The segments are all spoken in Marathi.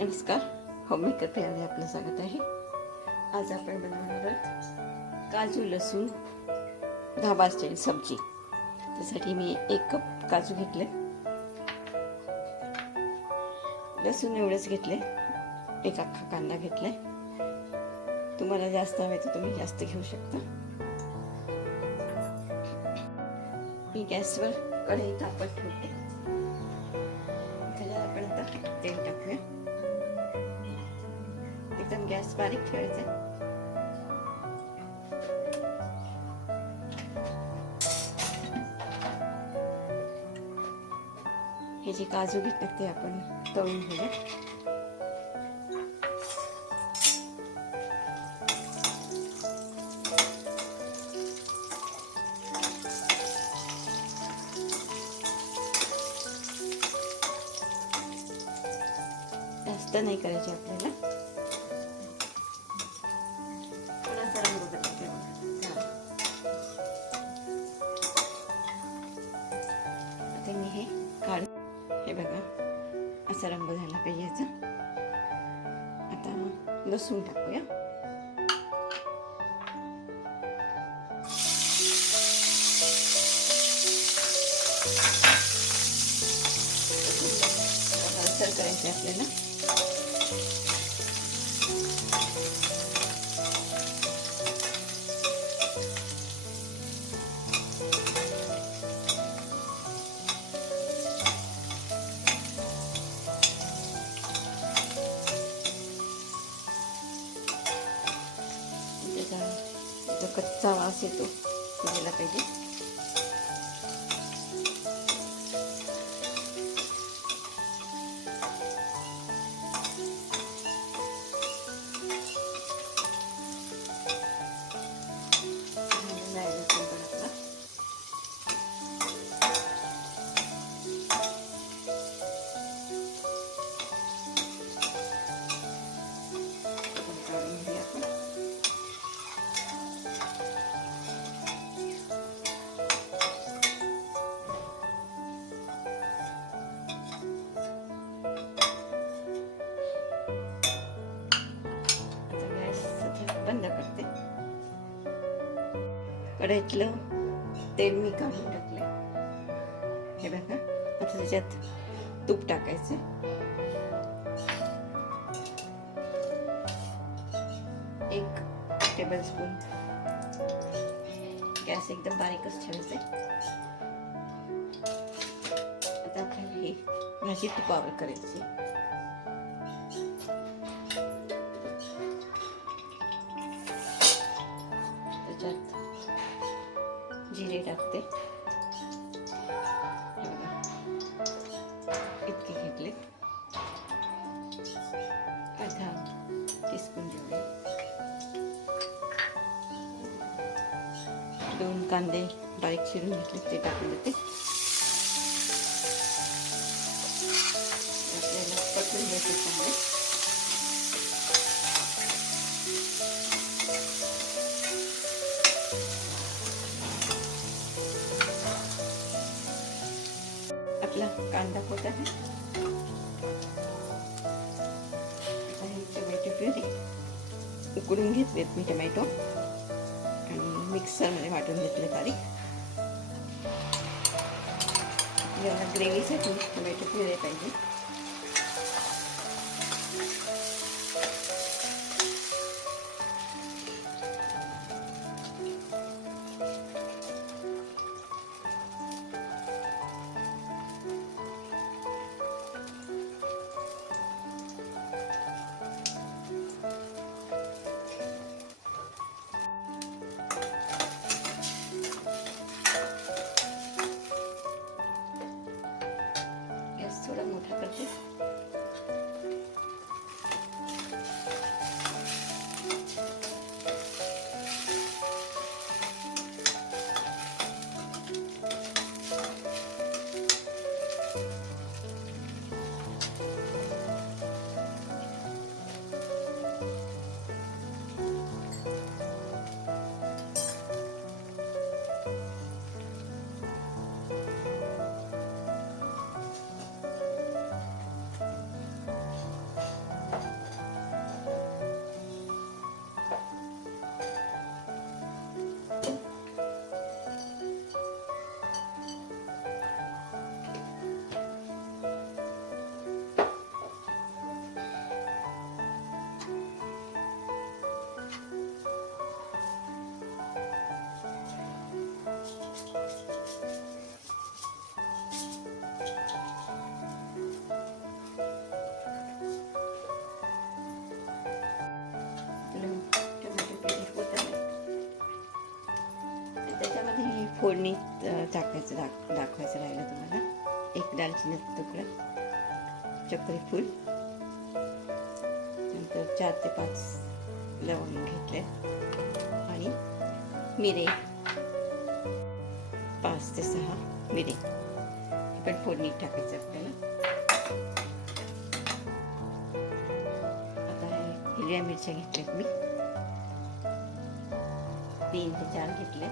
नमस्कार. होममेकर पेयामध्ये आपलं स्वागत आहे. आज आपण बनवणार आहोत काजू लसूण धाबा स्टाईल सब्जी. त्यासाठी मी एक कप काजू घेतले. लसूण एवढंच घेतले. एक अख्खा कांदा घेतलाय. तुम्हाला जास्त हवे तर तुम्ही जास्त घेऊ शकता. मी गॅसवर कढई तापत ठेवते. बारीक ठेवायचा हे जे काजू घेतात ते आपण तळून घेऊया. जास्त नाही करायचे आपल्याला. हे बघा असा रंग झाला पाहिजे याचा. आता लसूण टाकूया. त्याचा जो कच्चा वास येतो. तो पाहिजे? बंद करते. कढईतलं तेल मी काढून टाकले हे बघा आता त्याच्यात तूप टाकायचं. एक टेबल स्पून गॅस एकदम बारीकच ठेवायचे आता आपल्याला ही भाजी तुपावर करायची त्याच्यात जिरे टाकते. इतके घेतले. अर्धा टीस्पून जेवढे दोन कांदे बारीक चिरून घेतले ते टाकून देते. आपल्याला पटवून घ्यायचे कांदे. होत आहे. टोमॅटो प्युरी उकडून घेतलेत मी टोमॅटो आणि मिक्सरमध्ये वाटून घेतले बारीक. जेव्हा ग्रेव्हीसाठी टोमॅटो प्युरी पाहिजे. फोडणीत टाकायचं दाख दाखवायचं राहिलं तुम्हाला. एक दालचिनीचा तुकडा चक्री फूल. नंतर चार ते पाच लवंग घेतले. आणि मिरे. पाच ते सहा मिरे. हे पण फोडणीत टाकायचं आपल्याला. आता हिरव्या मिरच्या घेतल्यात मी. तीन ते चार घेतले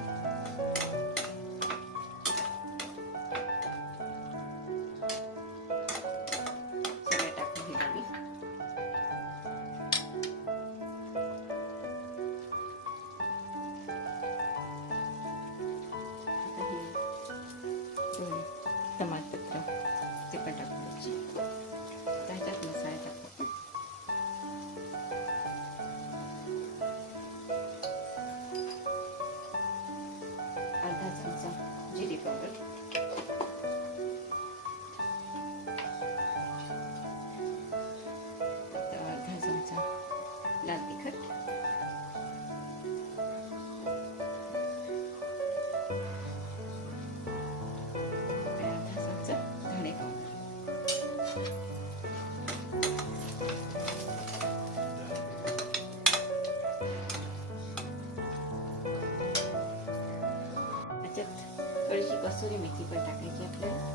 कसुरी मेथी पण टाकायची आपल्याला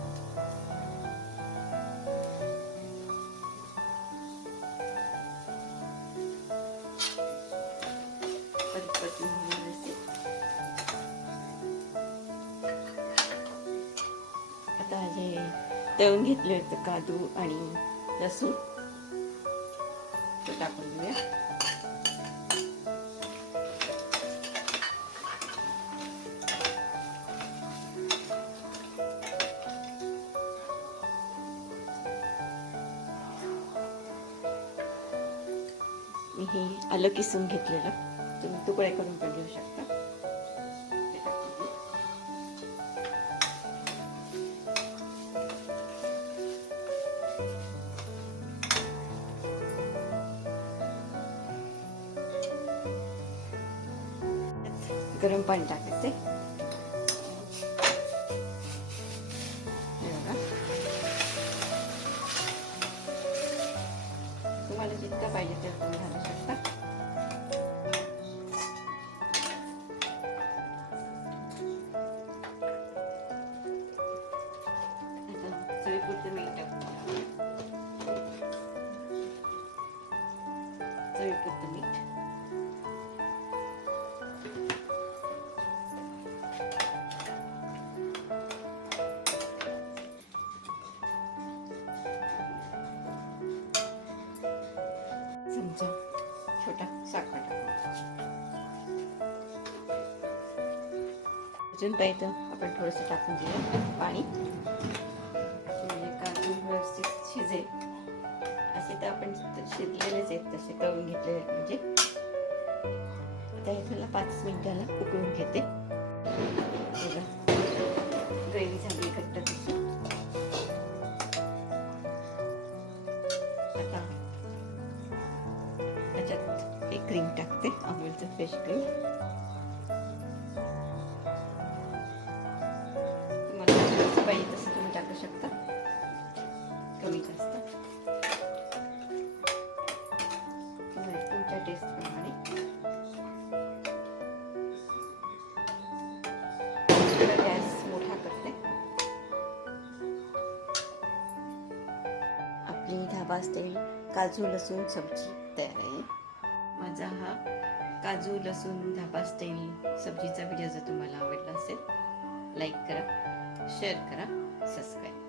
आता जे तळून घेतले होते काजू आणि लसूण तो टाकून घेऊया मी हे आलं किसून घेतलेलं. तुम्ही तुकडे करून पण घेऊ शकता. गरम पाणी टाकायचं आता चवीपुरतं मीठ टाकून द्या. चवीपुरतं मीठ चमचा छोटा साखर. टाकून अजून पाहिजे आपण थोडंसं टाकून घेऊया पाणी. तर आपण शिजलेलेच आहेत तसे तळून घेतलेले आहेत म्हणजे. आता हे तुला पाच मिनिटाला उकळून घेते. ग्रेव्ही झाली घट्ट तशी. आता त्याच्यात एक क्रीम टाकते अमूलचं फ्रेश क्रीम मला पाहिजे आपली काजू लसूण सब्जी तयार आहे. माझा हा काजू लसूण धाबा सब्जीचा व्हिडिओ जर तुम्हाला आवडला असेल लाईक करा शेअर करा सबस्क्राईब